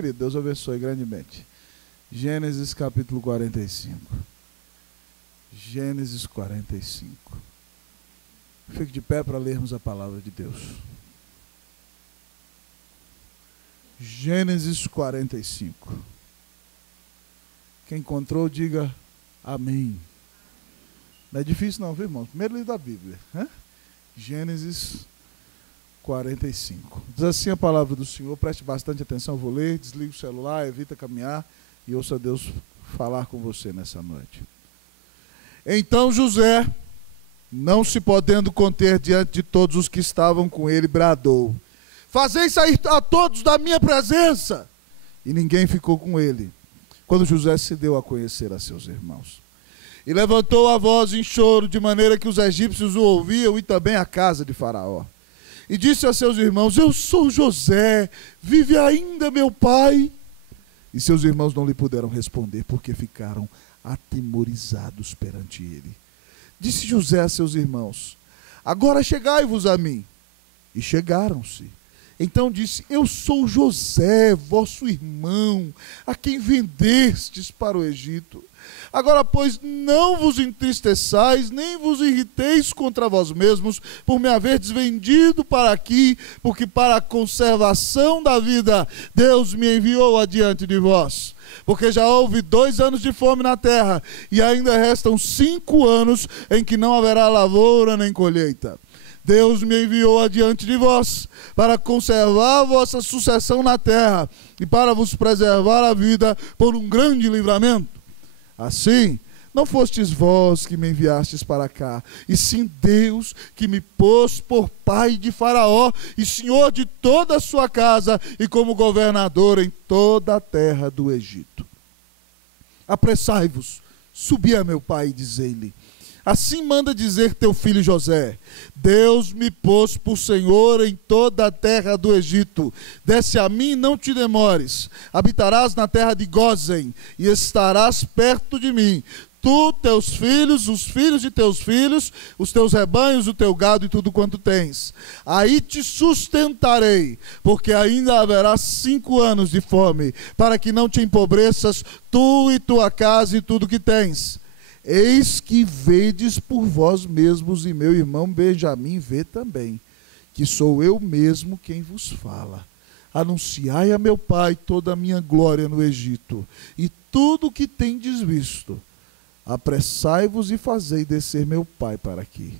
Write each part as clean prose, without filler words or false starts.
querido? Deus abençoe grandemente. Gênesis capítulo 45. Gênesis 45. Fique de pé para lermos a palavra de Deus. Gênesis 45. Quem encontrou, diga amém. Não é difícil não, viu, irmão? Primeiro livro da Bíblia. Gênesis 45. Diz assim a palavra do Senhor, preste bastante atenção, vou ler, desliga o celular, evita caminhar e ouça Deus falar com você nessa noite. Então José, não se podendo conter diante de todos os que estavam com ele, bradou: fazei sair a todos da minha presença. E ninguém ficou com ele, quando José se deu a conhecer a seus irmãos. E levantou a voz em choro, de maneira que os egípcios o ouviam, e também a casa de Faraó. E disse a seus irmãos: eu sou José, vive ainda meu pai? E seus irmãos não lhe puderam responder, porque ficaram atemorizados perante ele. Disse José a seus irmãos: agora chegai-vos a mim. E chegaram-se. Então disse: eu sou José, vosso irmão, a quem vendestes para o Egito. Agora, pois, não vos entristeçais, nem vos irriteis contra vós mesmos, por me haverdes vendido para aqui, porque para a conservação da vida Deus me enviou adiante de vós. Porque já houve 2 anos de fome na terra, e ainda restam 5 anos em que não haverá lavoura nem colheita. Deus me enviou adiante de vós, para conservar a vossa sucessão na terra, e para vos preservar a vida por um grande livramento. Assim, não fostes vós que me enviastes para cá, e sim Deus que me pôs por pai de Faraó, e senhor de toda a sua casa, e como governador em toda a terra do Egito. Apressai-vos, subi a meu pai, e dizei-lhe: assim manda dizer teu filho José: Deus me pôs por senhor em toda a terra do Egito. Desce a mim e não te demores. Habitarás na terra de Gósen, e estarás perto de mim. Tu, teus filhos, os filhos de teus filhos, os teus rebanhos, o teu gado e tudo quanto tens. Aí te sustentarei, porque ainda haverá 5 anos de fome, para que não te empobreças, tu e tua casa e tudo que tens. Eis que vedes por vós mesmos, e meu irmão Benjamim vê também, que sou eu mesmo quem vos fala. Anunciai a meu pai toda a minha glória no Egito, e tudo o que tendes visto. Apressai-vos e fazei descer meu pai para aqui.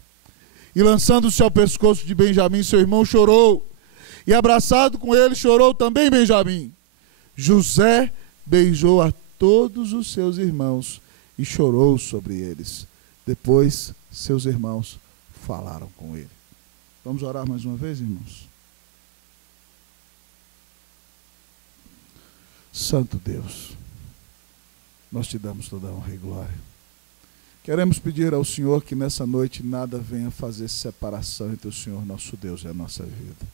E lançando-se ao pescoço de Benjamim, seu irmão chorou, e abraçado com ele chorou também Benjamim. José beijou a todos os seus irmãos, e chorou sobre eles. Depois, seus irmãos falaram com ele. Vamos orar mais uma vez, irmãos? Santo Deus, nós te damos toda a honra e glória. Queremos pedir ao Senhor que nessa noite nada venha fazer separação entre o Senhor, nosso Deus, e a nossa vida.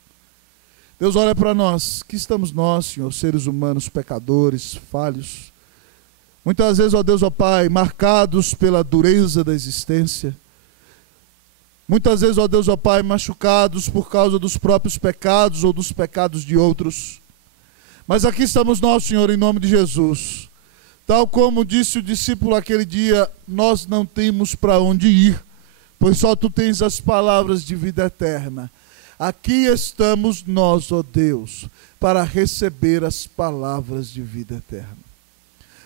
Deus, olha para nós, que estamos nós, Senhor, seres humanos, pecadores, falhos, muitas vezes, ó Deus, ó Pai, marcados pela dureza da existência. Muitas vezes, ó Deus, ó Pai, machucados por causa dos próprios pecados ou dos pecados de outros. Mas aqui estamos nós, Senhor, em nome de Jesus. Tal como disse o discípulo aquele dia: nós não temos para onde ir, pois só Tu tens as palavras de vida eterna. Aqui estamos nós, ó Deus, para receber as palavras de vida eterna.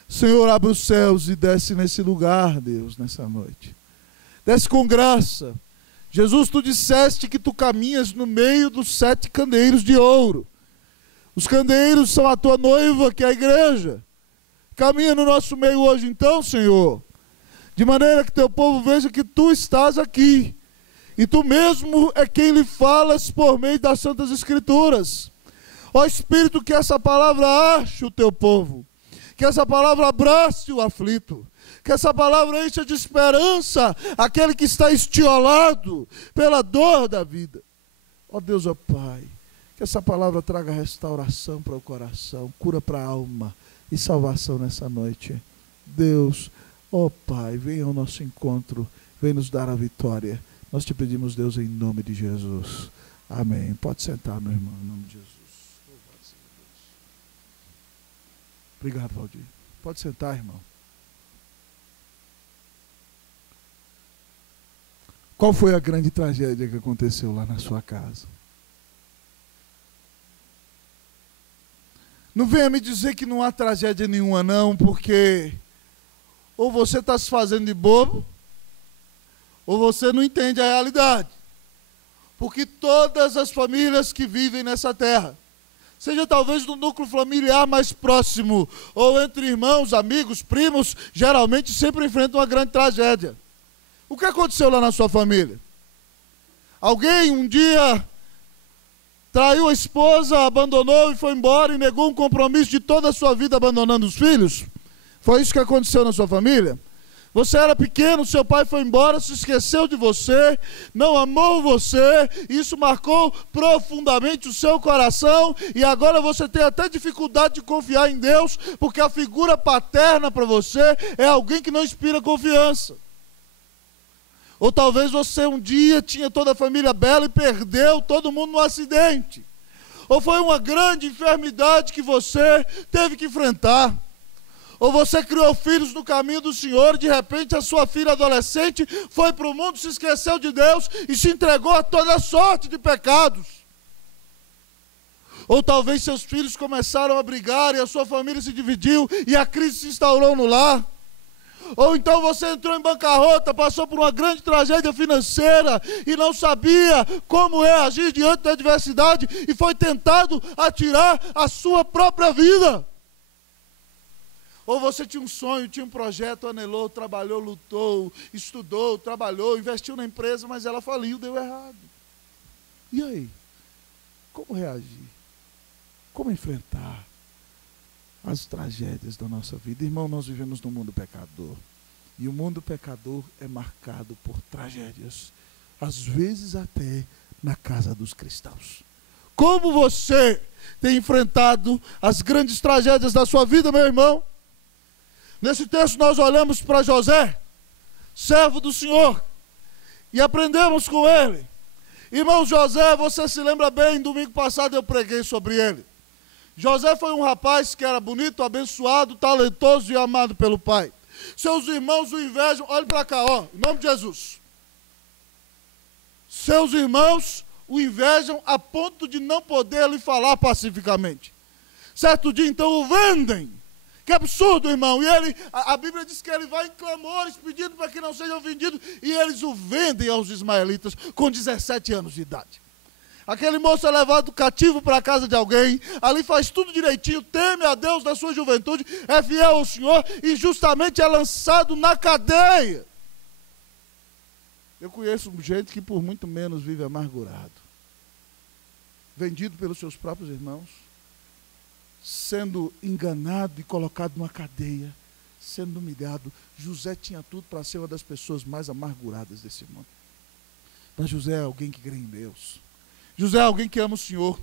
Senhor, abre os céus e desce nesse lugar, Deus, nessa noite. Desce com graça. Jesus, Tu disseste que Tu caminhas no meio dos 7 candeeiros de ouro. Os candeeiros são a Tua noiva, que é a igreja. Caminha no nosso meio hoje então, Senhor, de maneira que Teu povo veja que Tu estás aqui. E Tu mesmo é quem lhe falas por meio das Santas Escrituras. Ó Espírito, que essa palavra ache o Teu povo. Que essa palavra abrace o aflito, que essa palavra encha de esperança aquele que está estiolado pela dor da vida. Ó Deus, ó Pai, que essa palavra traga restauração para o coração, cura para a alma e salvação nessa noite. Deus, ó Pai, venha ao nosso encontro, venha nos dar a vitória. Nós te pedimos, Deus, em nome de Jesus. Amém. Pode sentar, meu irmão, em nome de Jesus. Obrigado, Valdir. Pode sentar, irmão. Qual foi a grande tragédia que aconteceu lá na sua casa? Não venha me dizer que não há tragédia nenhuma, não, porque ou você está se fazendo de bobo, ou você não entende a realidade. Porque todas as famílias que vivem nessa terra, seja talvez no núcleo familiar mais próximo, ou entre irmãos, amigos, primos, geralmente sempre enfrentam uma grande tragédia. O que aconteceu lá na sua família? Alguém um dia traiu a esposa, abandonou e foi embora e negou um compromisso de toda a sua vida abandonando os filhos? Foi isso que aconteceu na sua família? Você era pequeno, seu pai foi embora, se esqueceu de você, não amou você, isso marcou profundamente o seu coração e agora você tem até dificuldade de confiar em Deus, porque a figura paterna para você é alguém que não inspira confiança. Ou talvez você um dia tinha toda a família bela e perdeu todo mundo no acidente. Ou foi uma grande enfermidade que você teve que enfrentar. Ou você criou filhos no caminho do Senhor e de repente a sua filha adolescente foi para o mundo, se esqueceu de Deus e se entregou a toda sorte de pecados. Ou talvez seus filhos começaram a brigar e a sua família se dividiu e a crise se instaurou no lar. Ou então você entrou em bancarrota, passou por uma grande tragédia financeira e não sabia como reagir diante da adversidade e foi tentado a tirar a sua própria vida. Ou você tinha um sonho, tinha um projeto, anelou, trabalhou, lutou, estudou, trabalhou, investiu na empresa, mas ela faliu, deu errado. E aí? Como reagir? Como enfrentar as tragédias da nossa vida? Irmão, nós vivemos num mundo pecador. E o mundo pecador é marcado por tragédias. Às vezes até na casa dos cristãos. Como você tem enfrentado as grandes tragédias da sua vida, meu irmão? Nesse texto nós olhamos para José, servo do Senhor, e aprendemos com ele. Irmão José, você se lembra bem, domingo passado eu preguei sobre ele. José foi um rapaz que era bonito, abençoado, talentoso e amado pelo pai. Seus irmãos o invejam, olhe para cá, ó, em nome de Jesus. Seus irmãos o invejam a ponto de não poder lhe falar pacificamente. Certo dia, então, o vendem. Que absurdo, irmão. E ele, a Bíblia diz que ele vai em clamores pedindo para que não sejam vendidos. E eles o vendem aos ismaelitas com 17 anos de idade. Aquele moço é levado cativo para a casa de alguém, ali faz tudo direitinho, teme a Deus da sua juventude, é fiel ao Senhor e justamente é lançado na cadeia. Eu conheço gente que por muito menos vive amargurado, vendido pelos seus próprios irmãos, sendo enganado e colocado numa cadeia, sendo humilhado. José tinha tudo para ser uma das pessoas mais amarguradas desse mundo. Mas José é alguém que crê em Deus. José é alguém que ama o Senhor.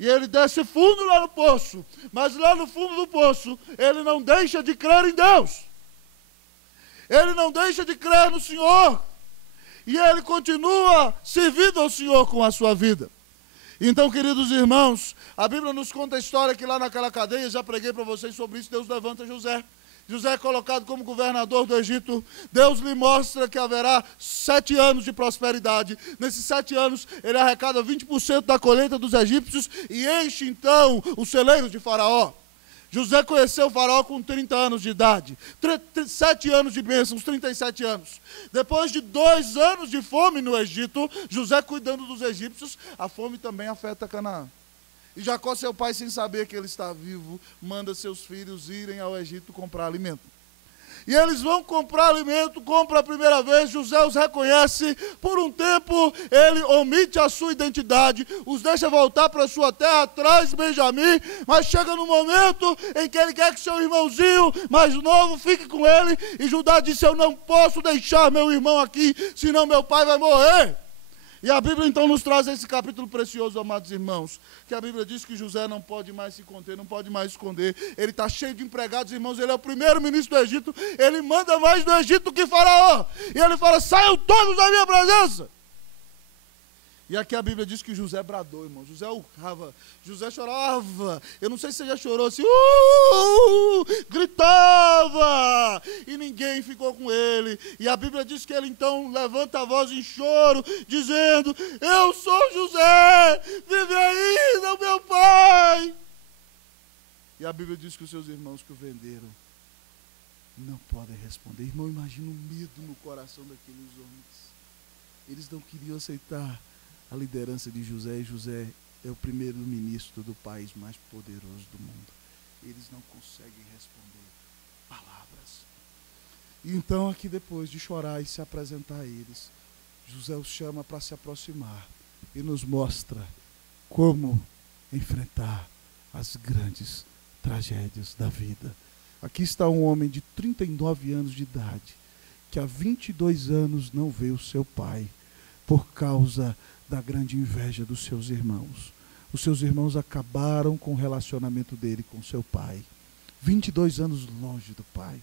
E ele desce fundo lá no poço. Mas lá no fundo do poço, ele não deixa de crer em Deus. Ele não deixa de crer no Senhor. E ele continua servindo ao Senhor com a sua vida. Então, queridos irmãos, a Bíblia nos conta a história que lá naquela cadeia, já preguei para vocês sobre isso, Deus levanta José. José é colocado como governador do Egito. Deus lhe mostra que haverá 7 anos de prosperidade. Nesses 7 anos, ele arrecada 20% da colheita dos egípcios e enche, então, o celeiro de Faraó. José conheceu o Faraó com 30 anos de idade. 7 anos de bênçãos, 37 anos. Depois de 2 anos de fome no Egito, José cuidando dos egípcios, a fome também afeta Canaã. E Jacó, seu pai, sem saber que ele está vivo, manda seus filhos irem ao Egito comprar alimento. E eles vão comprar alimento, compram a primeira vez, José os reconhece, por um tempo ele omite a sua identidade, os deixa voltar para a sua terra, traz Benjamim, mas chega no momento em que ele quer que seu irmãozinho mais novo fique com ele, e Judá disse: eu não posso deixar meu irmão aqui, senão meu pai vai morrer. E a Bíblia então nos traz esse capítulo precioso, amados irmãos, que a Bíblia diz que José não pode mais se conter, não pode mais esconder, ele está cheio de empregados, irmãos, ele é o primeiro ministro do Egito, ele manda mais do Egito que Faraó, e ele fala: saiam todos da minha presença. E aqui a Bíblia diz que José bradou, irmão. José urrava, José chorava. Eu não sei se você já chorou assim, gritava, e ninguém ficou com ele. E a Bíblia diz que ele então levanta a voz em choro, dizendo: eu sou José, vive ainda, meu pai. E a Bíblia diz que os seus irmãos que o venderam não podem responder. Irmão, imagina o medo no coração daqueles homens. Eles não queriam aceitar a liderança de José, e José é o primeiro-ministro do país mais poderoso do mundo. Eles não conseguem responder palavras. E então, aqui depois de chorar e se apresentar a eles, José os chama para se aproximar e nos mostra como enfrentar as grandes tragédias da vida. Aqui está um homem de 39 anos de idade, que há 22 anos não vê o seu pai, por causa da grande inveja dos seus irmãos. Os seus irmãos acabaram com o relacionamento dele com seu pai. 22 anos longe do pai.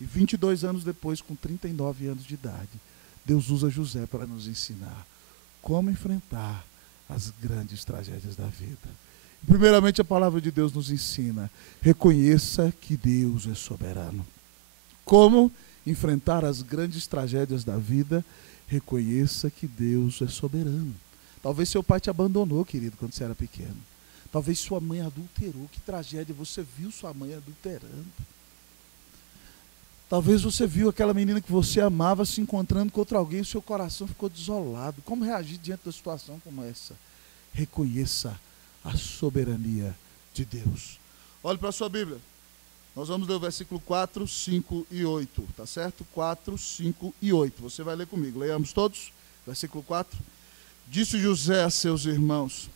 E 22 anos depois, com 39 anos de idade, Deus usa José para nos ensinar como enfrentar as grandes tragédias da vida. Primeiramente, a palavra de Deus nos ensina: reconheça que Deus é soberano. Como enfrentar as grandes tragédias da vida? Reconheça que Deus é soberano. Talvez seu pai te abandonou, querido, quando você era pequeno. Talvez sua mãe adulterou. Que tragédia, você viu sua mãe adulterando. Talvez você viu aquela menina que você amava se encontrando com outro alguém e seu coração ficou desolado. Como reagir diante da situação como essa? Reconheça a soberania de Deus. Olhe para a sua Bíblia. Nós vamos ler o versículo 4, 5 e 8, tá certo? 4, 5 e 8. Você vai ler comigo. Leiamos todos. Versículo 4. Disse José a seus irmãos: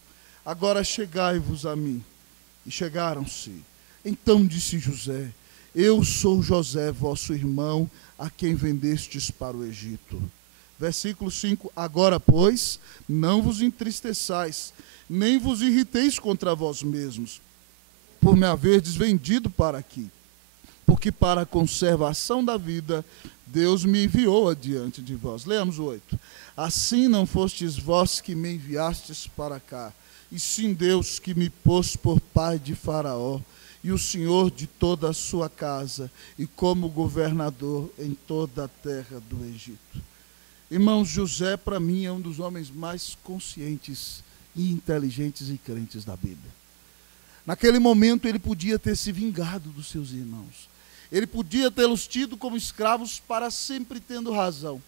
agora chegai-vos a mim. E chegaram-se. Então disse José: eu sou José, vosso irmão, a quem vendestes para o Egito. Versículo 5. Agora, pois, não vos entristeçais, nem vos irriteis contra vós mesmos, por me haverdes vendido para aqui, porque para a conservação da vida Deus me enviou adiante de vós. Leamos o 8. Assim não fostes vós que me enviastes para cá, e sim Deus que me pôs por pai de Faraó, e o Senhor de toda a sua casa, e como governador em toda a terra do Egito. Irmãos, José para mim é um dos homens mais conscientes e inteligentes e crentes da Bíblia. Naquele momento ele podia ter se vingado dos seus irmãos. Ele podia tê-los tido como escravos para sempre tendo razão.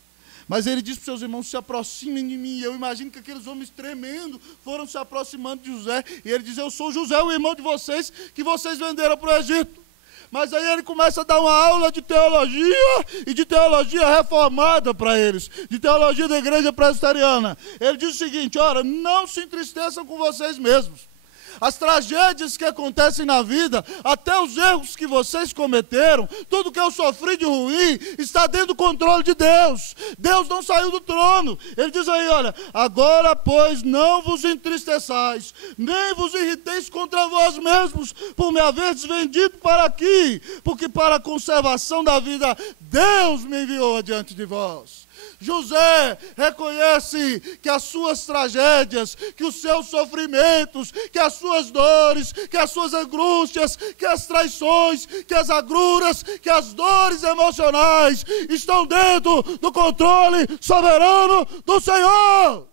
Mas ele disse para os seus irmãos: se aproximem de mim. E eu imagino que aqueles homens tremendo foram se aproximando de José. E ele diz: eu sou José, o irmão de vocês, que vocês venderam para o Egito. Mas aí ele começa a dar uma aula de teologia, e de teologia reformada para eles, de teologia da igreja presbiteriana. Ele diz o seguinte: ora, não se entristeçam com vocês mesmos. As tragédias que acontecem na vida, até os erros que vocês cometeram, tudo que eu sofri de ruim, está dentro do controle de Deus. Deus não saiu do trono. Ele diz aí, olha: agora, pois, não vos entristeçais, nem vos irriteis contra vós mesmos, por me haverdes vendido para aqui, porque para a conservação da vida, Deus me enviou adiante de vós. José reconhece que as suas tragédias, que os seus sofrimentos, que as suas dores, que as suas angústias, que as traições, que as agruras, que as dores emocionais estão dentro do controle soberano do Senhor.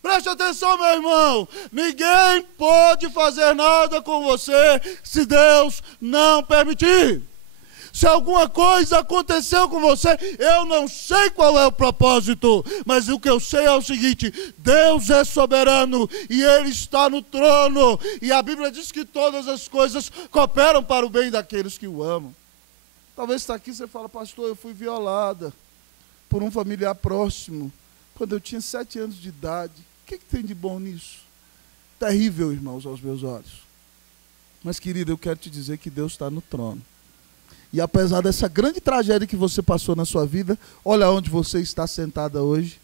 Preste atenção, meu irmão, ninguém pode fazer nada com você se Deus não permitir. Se alguma coisa aconteceu com você, eu não sei qual é o propósito, mas o que eu sei é o seguinte: Deus é soberano e Ele está no trono, e a Bíblia diz que todas as coisas cooperam para o bem daqueles que o amam. Talvez está aqui e você fala: pastor, eu fui violada por um familiar próximo quando eu tinha 7 anos de idade. O que tem de bom nisso? Terrível, irmãos, aos meus olhos. Mas, querido, eu quero te dizer que Deus está no trono. E apesar dessa grande tragédia que você passou na sua vida, olha onde você está sentada hoje,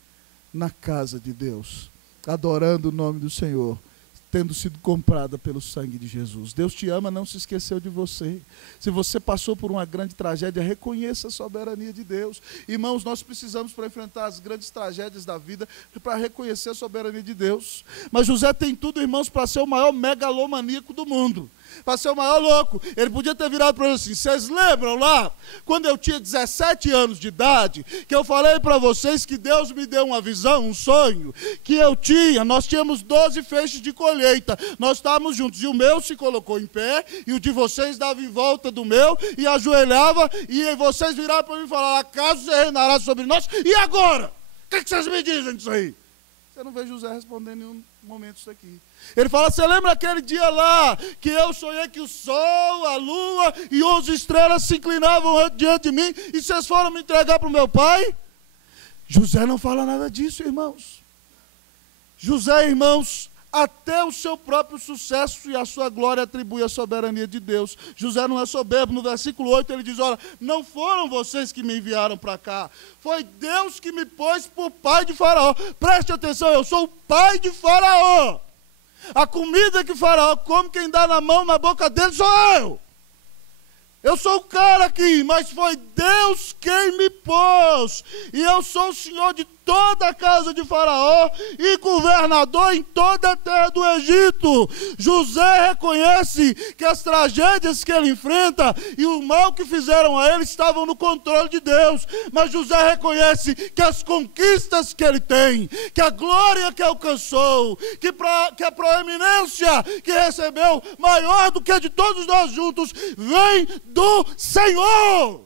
na casa de Deus, adorando o nome do Senhor, tendo sido comprada pelo sangue de Jesus. Deus te ama, não se esqueceu de você. Se você passou por uma grande tragédia, reconheça a soberania de Deus. Irmãos, nós precisamos, para enfrentar as grandes tragédias da vida, para reconhecer a soberania de Deus. Mas José tem tudo, irmãos, para ser o maior megalomaníaco do mundo, para ser o maior louco. Ele podia ter virado para ele assim: vocês lembram lá, quando eu tinha 17 anos de idade, que eu falei para vocês que Deus me deu uma visão, um sonho, que nós tínhamos 12 feixes de colheita, nós estávamos juntos, e o meu se colocou em pé, e o de vocês dava em volta do meu, e ajoelhava, e vocês viraram para mim e falaram: acaso você reinará sobre nós? E agora? O que vocês me dizem disso aí? Você não vê José respondendo em nenhum momento isso aqui. Ele fala: você lembra aquele dia lá, que eu sonhei que o sol, a lua e 11 estrelas se inclinavam diante de mim, e vocês foram me entregar para o meu pai? José não fala nada disso, irmãos. José, irmãos, até o seu próprio sucesso e a sua glória atribui a soberania de Deus. José não é soberbo. No versículo 8 ele diz: olha, não foram vocês que me enviaram para cá, foi Deus que me pôs por pai de Faraó. Preste atenção, eu sou o pai de Faraó. A comida que Faraó come, quem dá na mão, na boca dele, sou eu. Eu sou o cara aqui, mas foi Deus quem me pôs. E eu sou o senhor de toda a casa de Faraó e governador em toda a terra do Egito. José reconhece que as tragédias que ele enfrenta e o mal que fizeram a ele estavam no controle de Deus. Mas José reconhece que as conquistas que ele tem, que a glória que alcançou, que a proeminência que recebeu, maior do que a de todos nós juntos, vem do Senhor.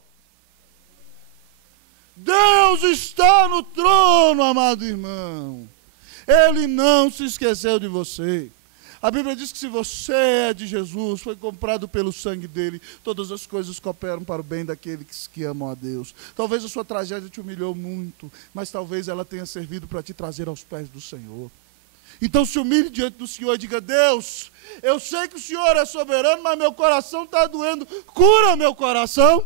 Deus está no trono, amado irmão. Ele não se esqueceu de você. A Bíblia diz que se você é de Jesus, foi comprado pelo sangue dele, todas as coisas cooperam para o bem daqueles que amam a Deus. Talvez a sua tragédia te humilhou muito, mas talvez ela tenha servido para te trazer aos pés do Senhor. Então se humilhe diante do Senhor e diga: Deus, eu sei que o Senhor é soberano, mas meu coração está doendo, cura meu coração.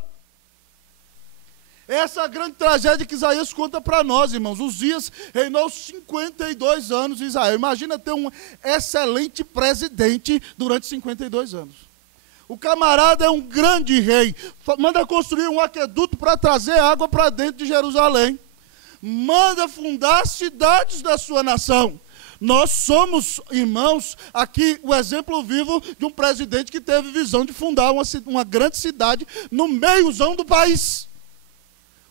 Essa é a grande tragédia que Isaías conta para nós, irmãos. Uzias reinou 52 anos em Israel. Imagina ter um excelente presidente durante 52 anos. O camarada é um grande rei. Manda construir um aqueduto para trazer água para dentro de Jerusalém. Manda fundar cidades da sua nação. Nós somos, irmãos, aqui o exemplo vivo de um presidente que teve visão de fundar uma grande cidade no meiozão do país.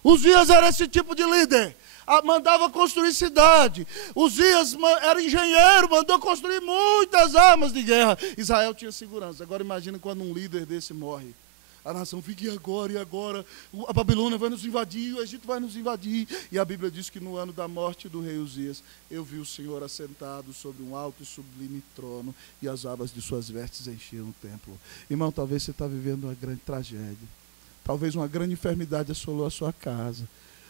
Uzias era esse tipo de líder, mandava construir cidade. Uzias era engenheiro, mandou construir muitas armas de guerra. Israel tinha segurança. Agora imagina quando um líder desse morre. A nação fica: e agora? A Babilônia vai nos invadir, o Egito vai nos invadir. E a Bíblia diz que no ano da morte do rei Uzias, eu vi o Senhor assentado sobre um alto e sublime trono, e as abas de suas vestes enchiam o templo. Irmão, talvez você está vivendo uma grande tragédia. Talvez uma grande enfermidade assolou a sua casa.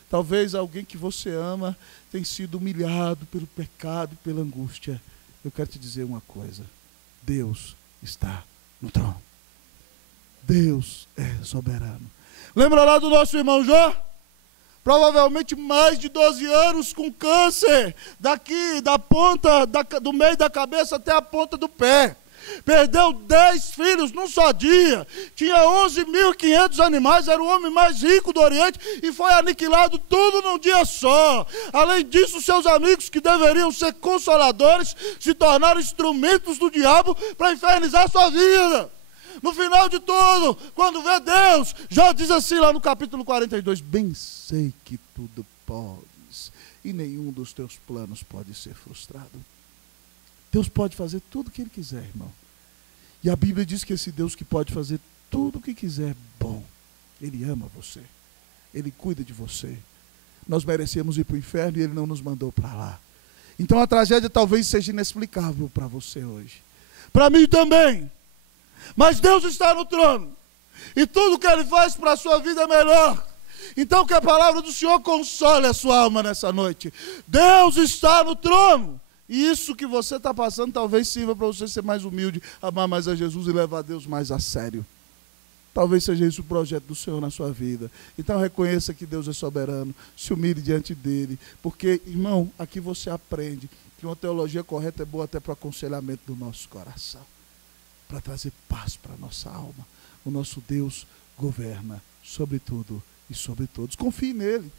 Talvez alguém que você ama tenha sido humilhado pelo pecado, pela angústia. Eu quero te dizer uma coisa: Deus está no trono. Deus é soberano. Lembra lá do nosso irmão Jó? Provavelmente mais de 12 anos com câncer, daqui, da ponta, do meio da cabeça até a ponta do pé. Perdeu 10 filhos num só dia, tinha 11.500 animais, era o homem mais rico do Oriente e foi aniquilado tudo num dia só. Além disso, seus amigos, que deveriam ser consoladores, se tornaram instrumentos do diabo para infernizar sua vida. No final de tudo, quando vê Deus, Jó diz assim lá no capítulo 42: bem sei que tudo podes e nenhum dos teus planos pode ser frustrado. Deus pode fazer tudo o que Ele quiser, irmão. E a Bíblia diz que esse Deus que pode fazer tudo o que quiser é bom. Ele ama você. Ele cuida de você. Nós merecemos ir para o inferno e Ele não nos mandou para lá. Então a tragédia talvez seja inexplicável para você hoje. Para mim também. Mas Deus está no trono. E tudo que Ele faz para a sua vida é melhor. Então que a palavra do Senhor console a sua alma nessa noite. Deus está no trono. E isso que você está passando talvez sirva para você ser mais humilde, amar mais a Jesus e levar Deus mais a sério. Talvez seja isso o projeto do Senhor na sua vida. Então reconheça que Deus é soberano, se humilhe diante dele, porque, irmão, aqui você aprende que uma teologia correta é boa até para o aconselhamento do nosso coração, para trazer paz para a nossa alma. O nosso Deus governa sobre tudo e sobre todos. Confie nele,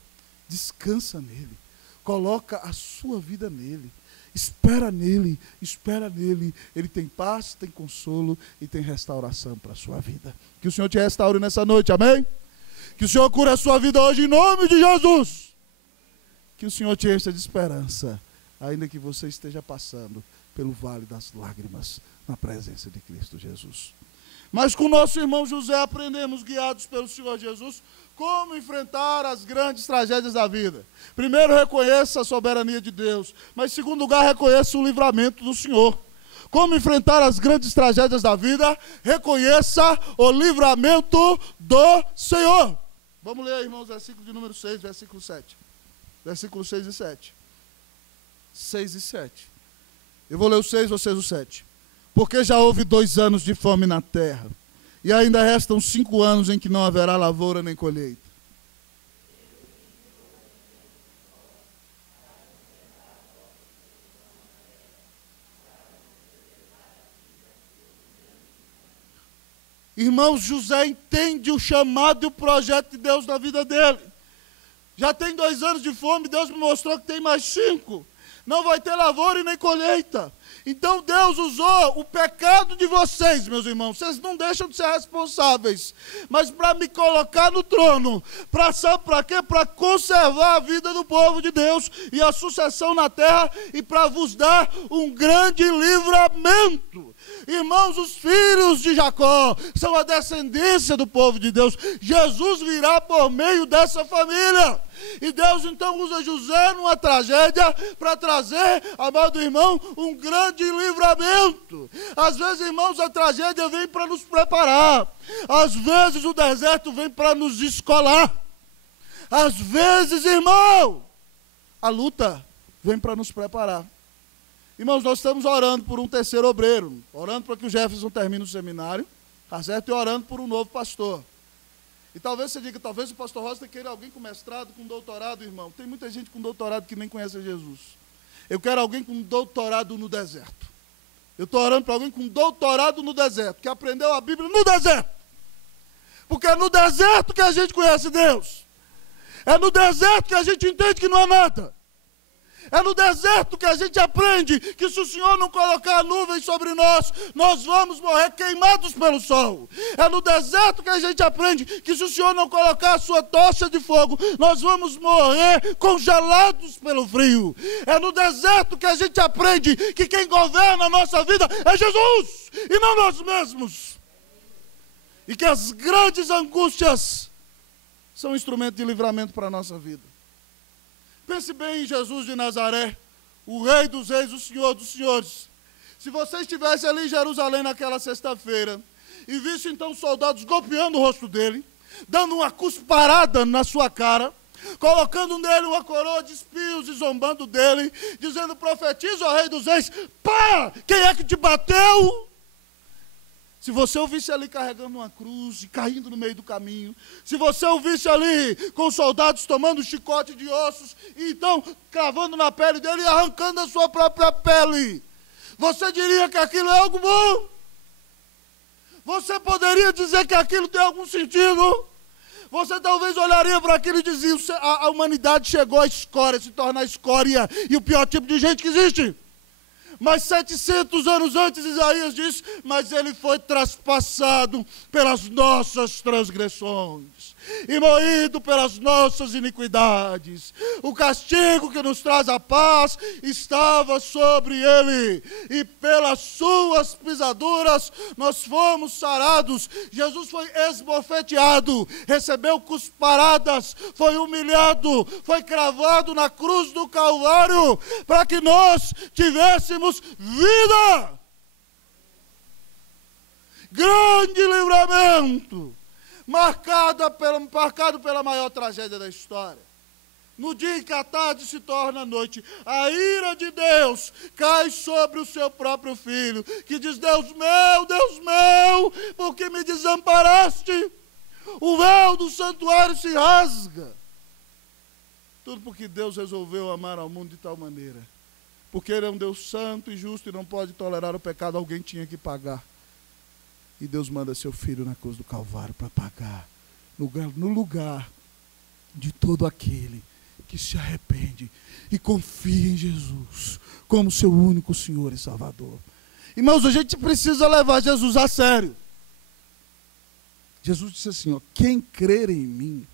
descansa nele, coloca a sua vida nele, espera nele, ele tem paz, tem consolo e tem restauração para a sua vida. Que o Senhor te restaure nessa noite, amém? Que o Senhor cure a sua vida hoje em nome de Jesus. Que o Senhor te encha de esperança, ainda que você esteja passando pelo vale das lágrimas, na presença de Cristo Jesus. Mas com o nosso irmão José aprendemos, guiados pelo Senhor Jesus, como enfrentar as grandes tragédias da vida. Primeiro, reconheça a soberania de Deus, mas em segundo lugar, reconheça o livramento do Senhor. Como enfrentar as grandes tragédias da vida? Reconheça o livramento do Senhor. Vamos ler, irmãos, versículo de número 6, versículo 7. Versículos 6 e 7. 6 e 7. Eu vou ler o 6, vocês o 7. Porque já houve 2 anos de fome na terra, e ainda restam 5 anos em que não haverá lavoura nem colheita. Irmãos, José entende o chamado e o projeto de Deus na vida dele. Já tem 2 anos de fome, Deus me mostrou que tem mais 5. Não vai ter lavoura e nem colheita. Então Deus usou o pecado de vocês, meus irmãos. Vocês não deixam de ser responsáveis. Mas para me colocar no trono. Sabe para quê? Para conservar a vida do povo de Deus e a sucessão na terra. E para vos dar um grande livramento. Irmãos, os filhos de Jacó são a descendência do povo de Deus. Jesus virá por meio dessa família. E Deus então usa José numa tragédia para trazer, amado irmão, um grande livramento. Às vezes, irmãos, a tragédia vem para nos preparar. Às vezes o deserto vem para nos escolar. Às vezes, irmão, a luta vem para nos preparar. Irmãos, nós estamos orando por um terceiro obreiro, orando para que o Jefferson termine o seminário, tá certo? E orando por um novo pastor. E talvez você diga, talvez o pastor Rosa queira alguém com mestrado, com doutorado, irmão. Tem muita gente com doutorado que nem conhece Jesus. Eu quero alguém com doutorado no deserto. Eu estou orando para alguém com doutorado no deserto, que aprendeu a Bíblia no deserto. Porque é no deserto que a gente conhece Deus. É no deserto que a gente entende que não é nada. É no deserto que a gente aprende que se o Senhor não colocar a nuvem sobre nós, nós vamos morrer queimados pelo sol. É no deserto que a gente aprende que se o Senhor não colocar a sua tocha de fogo, nós vamos morrer congelados pelo frio. É no deserto que a gente aprende que quem governa a nossa vida é Jesus e não nós mesmos. E que as grandes angústias são instrumento de livramento para a nossa vida. Pense bem em Jesus de Nazaré, o Rei dos Reis, o Senhor dos Senhores. Se você estivesse ali em Jerusalém naquela sexta-feira e visse então soldados golpeando o rosto dele, dando uma cusparada na sua cara, colocando nele uma coroa de espios e zombando dele, dizendo: profetiza, ó Rei dos Reis, pá, quem é que te bateu? Se você o visse ali carregando uma cruz e caindo no meio do caminho, se você o visse ali com soldados tomando chicote de ossos e então cravando na pele dele e arrancando a sua própria pele, você diria que aquilo é algo bom? Você poderia dizer que aquilo tem algum sentido? Você talvez olharia para aquilo e dizia: a humanidade chegou à escória, se torna a escória e o pior tipo de gente que existe. Mas 700 anos antes, Isaías diz: mas ele foi traspassado pelas nossas transgressões e moído pelas nossas iniquidades. O castigo que nos traz a paz estava sobre ele, e pelas suas pisaduras nós fomos sarados. Jesus foi esbofeteado, recebeu cusparadas, foi humilhado, foi cravado na cruz do Calvário, para que nós tivéssemos vida. Grande livramento, marcado pela maior tragédia da história. No dia em que a tarde se torna noite, a ira de Deus cai sobre o seu próprio filho, que diz: Deus meu, por que me desamparaste? O véu do santuário se rasga. Tudo porque Deus resolveu amar ao mundo de tal maneira, porque Ele é um Deus santo e justo e não pode tolerar o pecado, alguém tinha que pagar. E Deus manda seu Filho na cruz do Calvário para pagar, no lugar de todo aquele que se arrepende e confia em Jesus como seu único Senhor e Salvador. Irmãos, a gente precisa levar Jesus a sério. Jesus disse assim, ó, quem crer em mim,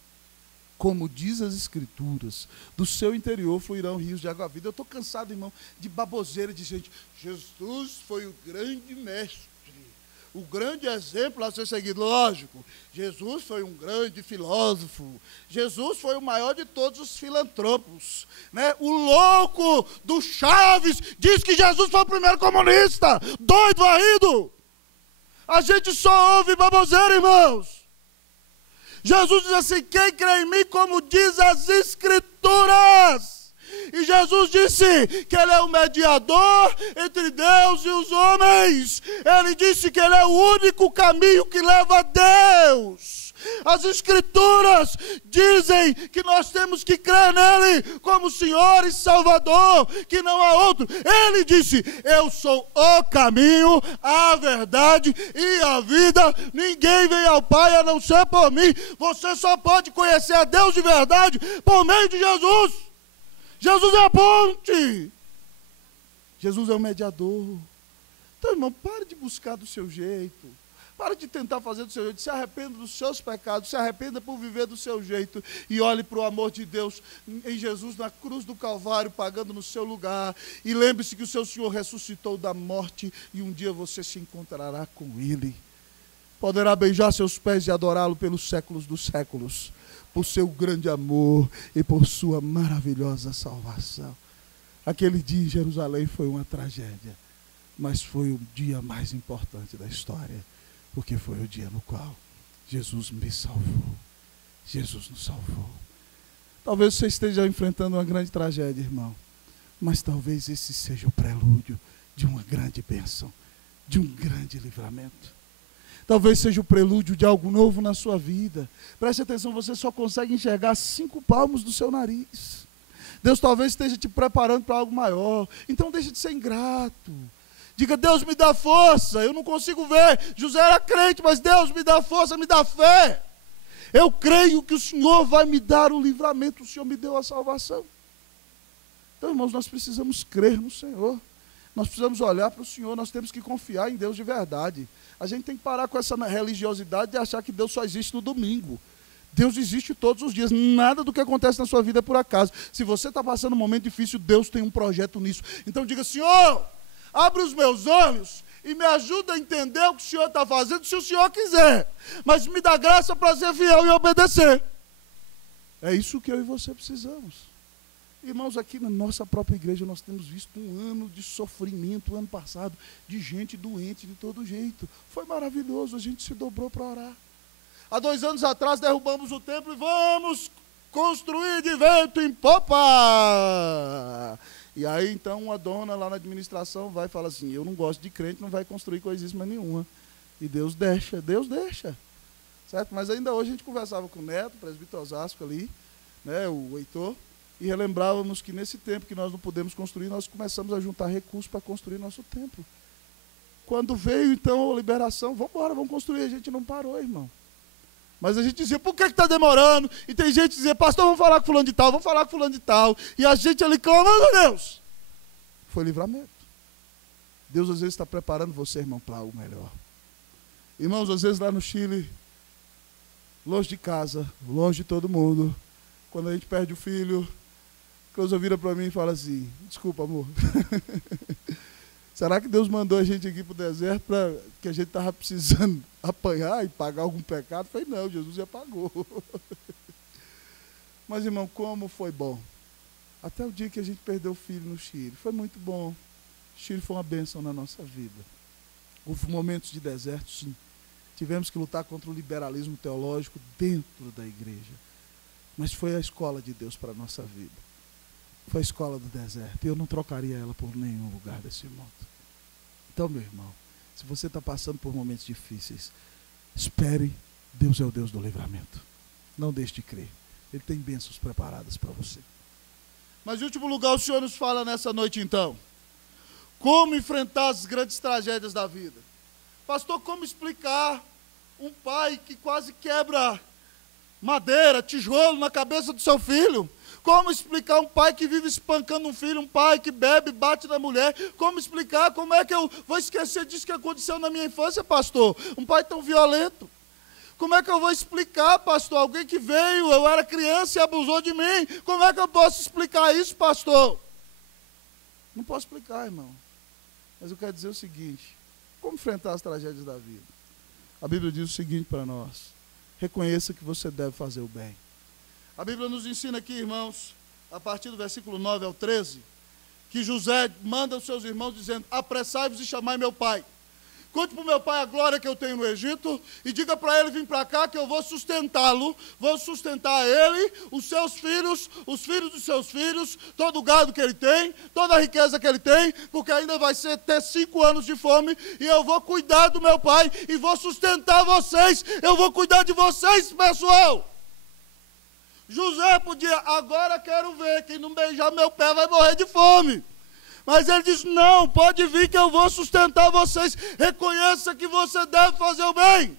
como diz as Escrituras, do seu interior fluirão rios de água viva. Eu estou cansado, irmão, de baboseira de gente. Jesus foi o grande mestre, o grande exemplo a ser seguido. Lógico, Jesus foi um grande filósofo, Jesus foi o maior de todos os filantropos, né? O louco do Chaves diz que Jesus foi o primeiro comunista, doido, varrido. A gente só ouve baboseira, irmãos. Jesus diz assim, quem crê em mim, como diz as Escrituras. E Jesus disse que Ele é o mediador entre Deus e os homens. Ele disse que Ele é o único caminho que leva a Deus. As Escrituras dizem que nós temos que crer nele como Senhor e Salvador, que não há outro. Ele disse, eu sou o caminho, a verdade e a vida. Ninguém vem ao Pai a não ser por mim. Você só pode conhecer a Deus de verdade por meio de Jesus. Jesus é a ponte. Jesus é o mediador. Então, irmão, pare de buscar do seu jeito. Pare de tentar fazer do seu jeito. Se arrependa dos seus pecados. Se arrependa por viver do seu jeito. E olhe para o amor de Deus em Jesus na cruz do Calvário, pagando no seu lugar. E lembre-se que o seu Senhor ressuscitou da morte. E um dia você se encontrará com Ele. Poderá beijar seus pés e adorá-lo pelos séculos dos séculos. Por seu grande amor e por sua maravilhosa salvação. Aquele dia em Jerusalém foi uma tragédia. Mas foi o dia mais importante da história. Porque foi o dia no qual Jesus me salvou. Jesus nos salvou. Talvez você esteja enfrentando uma grande tragédia, irmão. Mas talvez esse seja o prelúdio de uma grande bênção. De um grande livramento. Talvez seja o prelúdio de algo novo na sua vida. Preste atenção, você só consegue enxergar 5 palmos do seu nariz. Deus talvez esteja te preparando para algo maior. Então deixe de ser ingrato. Diga, Deus me dá força, eu não consigo ver. José era crente, mas Deus me dá força, me dá fé. Eu creio que o Senhor vai me dar o livramento, o Senhor me deu a salvação. Então, irmãos, nós precisamos crer no Senhor. Nós precisamos olhar para o Senhor, nós temos que confiar em Deus de verdade. A gente tem que parar com essa religiosidade de achar que Deus só existe no domingo. Deus existe todos os dias, nada do que acontece na sua vida é por acaso. Se você está passando um momento difícil, Deus tem um projeto nisso. Então diga, Senhor, abre os meus olhos e me ajuda a entender o que o Senhor está fazendo, se o Senhor quiser. Mas me dá graça para ser fiel e obedecer. É isso que eu e você precisamos. Irmãos, aqui na nossa própria igreja nós temos visto um ano de sofrimento, o ano passado, de gente doente de todo jeito. Foi maravilhoso, a gente se dobrou para orar. Há 2 anos atrás derrubamos o templo e vamos construir de vento em popa. E aí então uma dona lá na administração vai e fala assim, eu não gosto de crente, não vai construir coisíssima nenhuma. E Deus deixa. Certo? Mas ainda hoje a gente conversava com o Neto, o presbítero Osasco ali, né, o Heitor, e relembrávamos que nesse tempo que nós não pudemos construir, nós começamos a juntar recursos para construir nosso templo. Quando veio então a liberação, vamos embora, vamos construir, a gente não parou, irmão. Mas a gente dizia, por que está demorando? E tem gente que dizia, pastor, vamos falar com fulano de tal, vamos falar com fulano de tal. E a gente ali clamando a Deus. Foi livramento. Deus às vezes está preparando você, irmão, para algo melhor. Irmãos, às vezes lá no Chile, longe de casa, longe de todo mundo, quando a gente perde o filho, Cleusa vira para mim e fala assim, desculpa, amor. Será que Deus mandou a gente aqui para o deserto para que a gente estava precisando apanhar e pagar algum pecado? Eu falei, não, Jesus já pagou. Mas, irmão, como foi bom. Até o dia que a gente perdeu o filho no Chile. Foi muito bom. O Chile foi uma bênção na nossa vida. Houve momentos de deserto, sim. Tivemos que lutar contra o liberalismo teológico dentro da igreja. Mas foi a escola de Deus para a nossa vida. Foi a escola do deserto. E eu não trocaria ela por nenhum lugar desse mundo. Então, meu irmão, se você está passando por momentos difíceis, espere, Deus é o Deus do livramento. Não deixe de crer. Ele tem bênçãos preparadas para você. Mas em último lugar, o Senhor nos fala nessa noite então. Como enfrentar as grandes tragédias da vida? Pastor, como explicar um pai que quase quebra madeira, tijolo na cabeça do seu filho? Como explicar um pai que vive espancando um filho, um pai que bebe, bate na mulher? Como explicar? Como é que eu vou esquecer disso que aconteceu na minha infância, pastor? Um pai tão violento. Como é que eu vou explicar, pastor? Alguém que veio, eu era criança e abusou de mim. Como é que eu posso explicar isso, pastor? Não posso explicar, irmão. Mas eu quero dizer o seguinte: como enfrentar as tragédias da vida? A Bíblia diz o seguinte para nós: reconheça que você deve fazer o bem. A Bíblia nos ensina aqui, irmãos, a partir do versículo 9 ao 13, que José manda aos seus irmãos dizendo: apressai-vos e chamai meu pai. Conte para o meu pai a glória que eu tenho no Egito e diga para ele vir para cá que eu vou sustentá-lo, vou sustentar ele, os seus filhos, os filhos dos seus filhos, todo o gado que ele tem, toda a riqueza que ele tem, porque ainda vai ter 5 anos de fome e eu vou cuidar do meu pai e vou sustentar vocês, eu vou cuidar de vocês, pessoal. José podia, agora quero ver, quem não beijar meu pé vai morrer de fome. Mas ele diz: não, pode vir que eu vou sustentar vocês. Reconheça que você deve fazer o bem.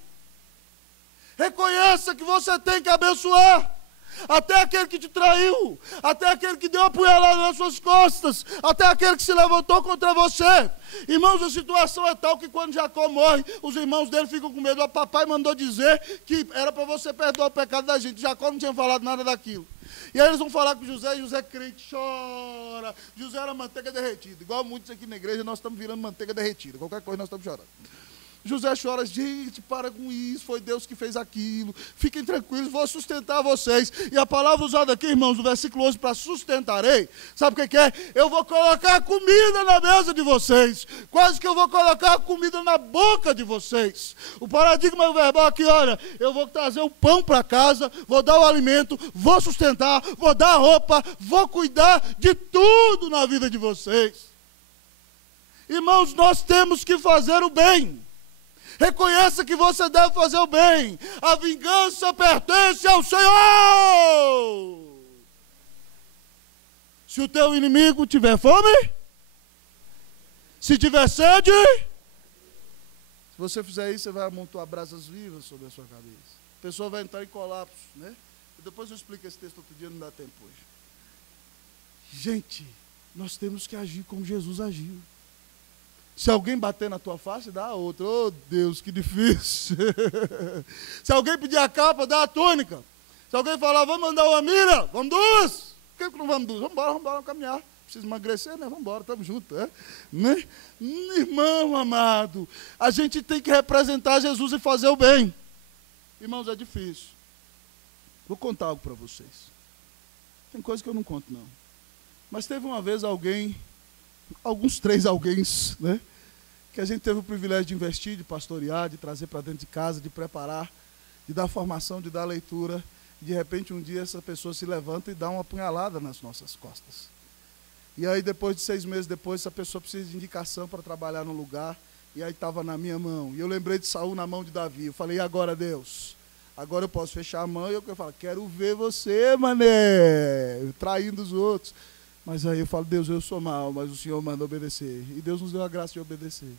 Reconheça que você tem que abençoar. Até aquele que te traiu, até aquele que deu uma punhalada nas suas costas, até aquele que se levantou contra você. Irmãos, a situação é tal que quando Jacó morre, os irmãos dele ficam com medo. O papai mandou dizer que era para você perdoar o pecado da gente. Jacó não tinha falado nada daquilo. E aí eles vão falar com José, e José crente chora. José era manteiga derretida. Igual muitos aqui na igreja, nós estamos virando manteiga derretida. Qualquer coisa nós estamos chorando. José chora: gente, para com isso, foi Deus que fez aquilo. Fiquem tranquilos, vou sustentar vocês. E a palavra usada aqui, irmãos, no versículo 11, para sustentarei, sabe o que é? Eu vou colocar comida na mesa de vocês. Quase que eu vou colocar comida na boca de vocês. O paradigma verbal aqui, olha, eu vou trazer o pão para casa, vou dar o alimento, vou sustentar, vou dar a roupa, vou cuidar de tudo na vida de vocês. Irmãos, nós temos que fazer o bem. Reconheça que você deve fazer o bem. A vingança pertence ao Senhor. Se o teu inimigo tiver fome, se tiver sede, se você fizer isso, você vai amontoar brasas vivas sobre a sua cabeça. A pessoa vai entrar em colapso, né? Depois eu explico esse texto outro dia, não dá tempo hoje. Gente, nós temos que agir como Jesus agiu. Se alguém bater na tua face, dá a outra. Oh, Deus, que difícil. Se alguém pedir a capa, dá a túnica. Se alguém falar: vamos mandar uma mira, vamos duas. Por que não vamos duas? Vamos embora caminhar. Precisa emagrecer, né? Vamos embora, estamos juntos. Né? Irmão amado, a gente tem que representar Jesus e fazer o bem. Irmãos, é difícil. Vou contar algo para vocês. Tem coisa que eu não conto, não. Mas teve uma vez alguém, alguns 3 alguéms, né? Que a gente teve o privilégio de investir, de pastorear, de trazer para dentro de casa, de preparar, de dar formação, de dar leitura. E de repente um dia essa pessoa se levanta e dá uma punhalada nas nossas costas. E aí depois de 6 meses depois, essa pessoa precisa de indicação para trabalhar no lugar. E aí estava na minha mão. E eu lembrei de Saul na mão de Davi. Eu falei: e agora, Deus? Agora eu posso fechar a mão e eu falo: quero ver você, mané, traindo os outros. Mas aí eu falo: Deus, eu sou mau, mas o Senhor manda obedecer. E Deus nos deu a graça de obedecer.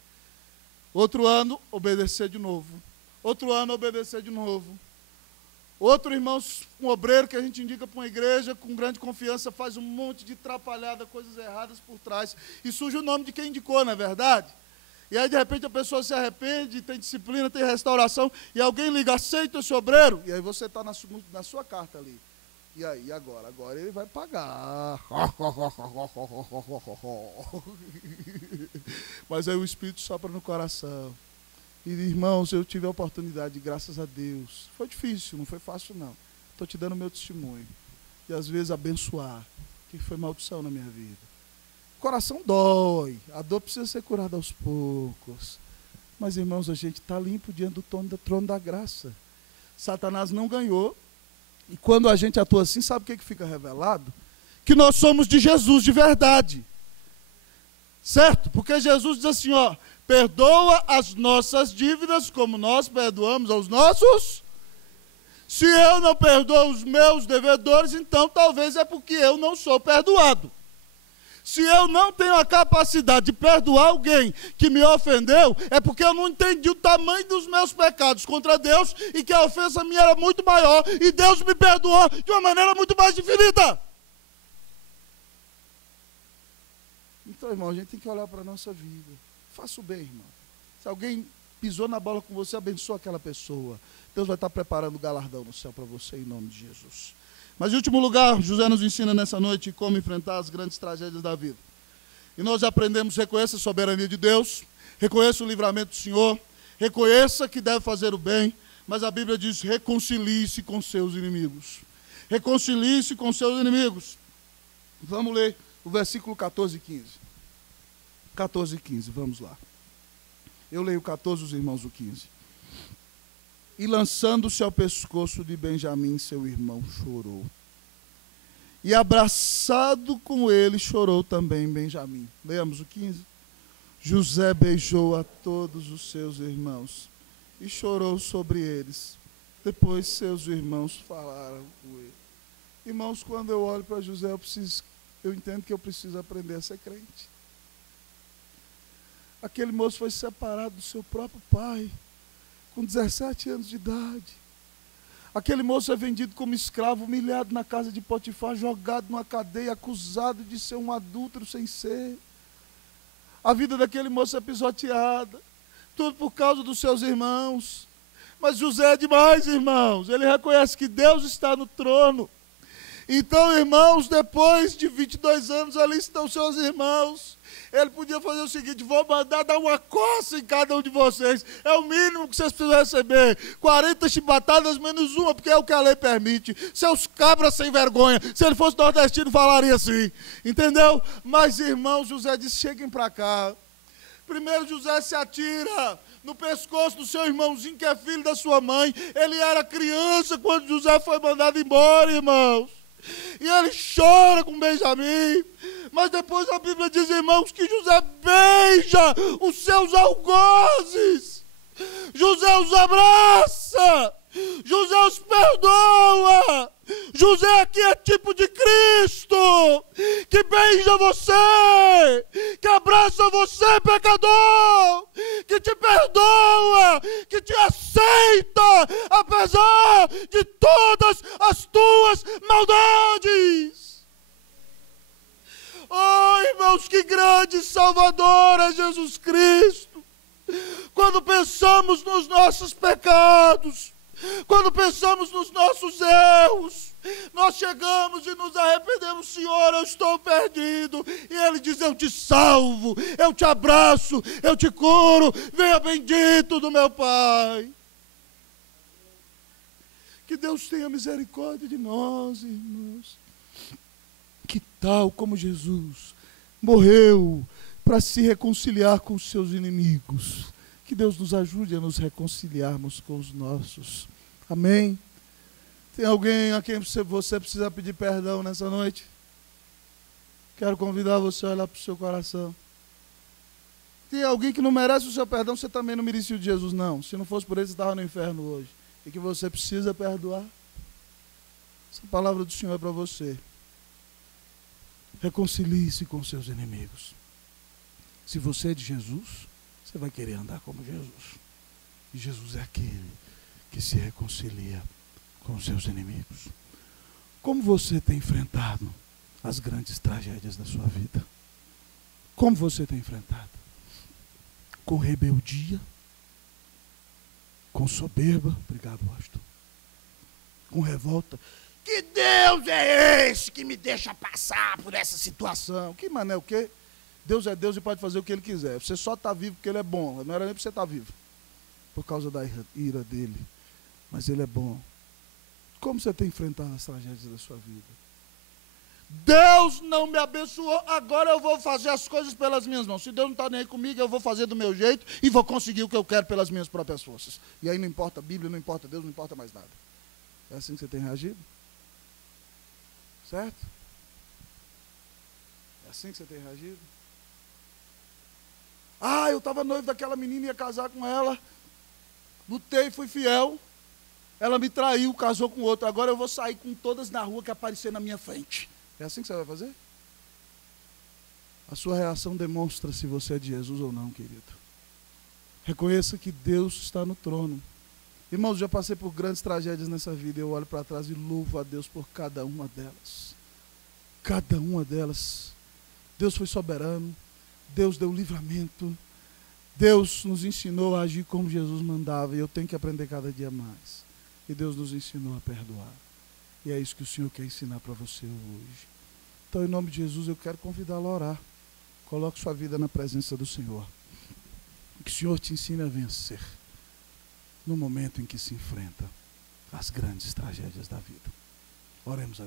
Outro ano, obedecer de novo. Outro ano, obedecer de novo. Outro, irmãos, um obreiro que a gente indica para uma igreja, com grande confiança, faz um monte de atrapalhada, coisas erradas por trás. E surge o nome de quem indicou, não é verdade? E aí, de repente, a pessoa se arrepende, tem disciplina, tem restauração, e alguém liga: aceita esse obreiro? E aí você está na sua carta ali. E aí, agora? Agora ele vai pagar. Mas aí o Espírito sopra no coração. E, irmãos, eu tive a oportunidade, graças a Deus. Foi difícil, não foi fácil, não. Estou te dando o meu testemunho. E, às vezes, abençoar, que foi maldição na minha vida. O coração dói. A dor precisa ser curada aos poucos. Mas, irmãos, a gente está limpo diante do trono da graça. Satanás não ganhou. E quando a gente atua assim, sabe o que fica revelado? Que nós somos de Jesus de verdade. Certo? Porque Jesus diz assim, ó: perdoa as nossas dívidas como nós perdoamos aos nossos. Se eu não perdoo os meus devedores, então talvez é porque eu não sou perdoado. Se eu não tenho a capacidade de perdoar alguém que me ofendeu, é porque eu não entendi o tamanho dos meus pecados contra Deus e que a ofensa minha era muito maior e Deus me perdoou de uma maneira muito mais infinita. Então, irmão, a gente tem que olhar para a nossa vida. Faça o bem, irmão. Se alguém pisou na bola com você, abençoa aquela pessoa. Deus vai estar preparando o galardão no céu para você, em nome de Jesus. Mas, em último lugar, José nos ensina nessa noite como enfrentar as grandes tragédias da vida. E nós aprendemos, reconheça a soberania de Deus, reconheça o livramento do Senhor, reconheça que deve fazer o bem, mas a Bíblia diz, reconcilie-se com seus inimigos. Reconcilie-se com seus inimigos. Vamos ler o versículo 14 e 15. 14 e 15, vamos lá. Eu leio o 14, os irmãos o 15. E lançando-se ao pescoço de Benjamim, seu irmão chorou. E abraçado com ele, chorou também Benjamim. Leamos o 15. José beijou a todos os seus irmãos e chorou sobre eles. Depois seus irmãos falaram com ele. Irmãos, quando eu olho para José, eu entendo que eu preciso aprender a ser crente. Aquele moço foi separado do seu próprio pai, com 17 anos de idade. Aquele moço é vendido como escravo, humilhado na casa de Potifar, jogado numa cadeia, acusado de ser um adúltero sem ser. A vida daquele moço é pisoteada, tudo por causa dos seus irmãos. Mas José é demais, irmãos. Ele reconhece que Deus está no trono. Então, irmãos, depois de 22 anos, ali estão seus irmãos. Ele podia fazer o seguinte, vou mandar dar uma coça em cada um de vocês. É o mínimo que vocês precisam receber. 40 chibatadas menos uma, porque é o que a lei permite. Seus cabras sem vergonha. Se ele fosse nordestino, falaria assim. Entendeu? Mas, irmãos, José disse, cheguem para cá. Primeiro José se atira no pescoço do seu irmãozinho, que é filho da sua mãe. Ele era criança quando José foi mandado embora, irmãos. E ele chora com Benjamim. Mas depois a Bíblia diz, irmãos, que José beija os seus algozes. José os abraça. José os perdoa. José aqui é tipo de Cristo, que beija você, que abraça você, pecador, que te perdoa, que te aceita, apesar de todas as tuas maldades. Oh, irmãos, que grande Salvador é Jesus Cristo. Quando pensamos nos nossos pecados, quando pensamos nos nossos erros, nós chegamos e nos arrependemos, Senhor, eu estou perdido. E Ele diz, eu te salvo, eu te abraço, eu te curo, venha bendito do meu Pai. Que Deus tenha misericórdia de nós, irmãos. Que tal como Jesus morreu para se reconciliar com os seus inimigos. Que Deus nos ajude a nos reconciliarmos com os nossos. Amém? Tem alguém a quem você precisa pedir perdão nessa noite? Quero convidar você a olhar para o seu coração. Tem alguém que não merece o seu perdão, você também não merecia o de Jesus, não. Se não fosse por ele, você estava no inferno hoje. E que você precisa perdoar. Essa palavra do Senhor é para você. Reconcilie-se com seus inimigos. Se você é de Jesus, você vai querer andar como Jesus. E Jesus é aquele que se reconcilia com os seus inimigos. Como você tem enfrentado as grandes tragédias da sua vida? Como você tem enfrentado? Com rebeldia? Com soberba? Obrigado, Washington. Com revolta? Que Deus é esse que me deixa passar por essa situação? Que mané o quê? Deus é Deus e pode fazer o que Ele quiser. Você só está vivo porque Ele é bom. Não era nem para você estar vivo. Por causa da ira dEle. Mas Ele é bom. Como você tem enfrentado as tragédias da sua vida? Deus não me abençoou, agora eu vou fazer as coisas pelas minhas mãos. Se Deus não está nem aí comigo, eu vou fazer do meu jeito e vou conseguir o que eu quero pelas minhas próprias forças. E aí não importa a Bíblia, não importa Deus, não importa mais nada. É assim que você tem reagido? Certo? É assim que você tem reagido? Ah, eu estava noivo daquela menina e ia casar com ela. Lutei, fui fiel. Ela me traiu, casou com outro. Agora eu vou sair com todas na rua que aparecer na minha frente. É assim que você vai fazer? A sua reação demonstra se você é de Jesus ou não, querido. Reconheça que Deus está no trono. Irmãos, já passei por grandes tragédias nessa vida. Eu olho para trás e louvo a Deus por cada uma delas. Cada uma delas. Deus foi soberano. Deus deu livramento. Deus nos ensinou a agir como Jesus mandava. E eu tenho que aprender cada dia mais. E Deus nos ensinou a perdoar. E é isso que o Senhor quer ensinar para você hoje. Então, em nome de Jesus, eu quero convidá-lo a orar. Coloque sua vida na presença do Senhor. Que o Senhor te ensine a vencer no momento em que se enfrenta as grandes tragédias da vida. Oremos a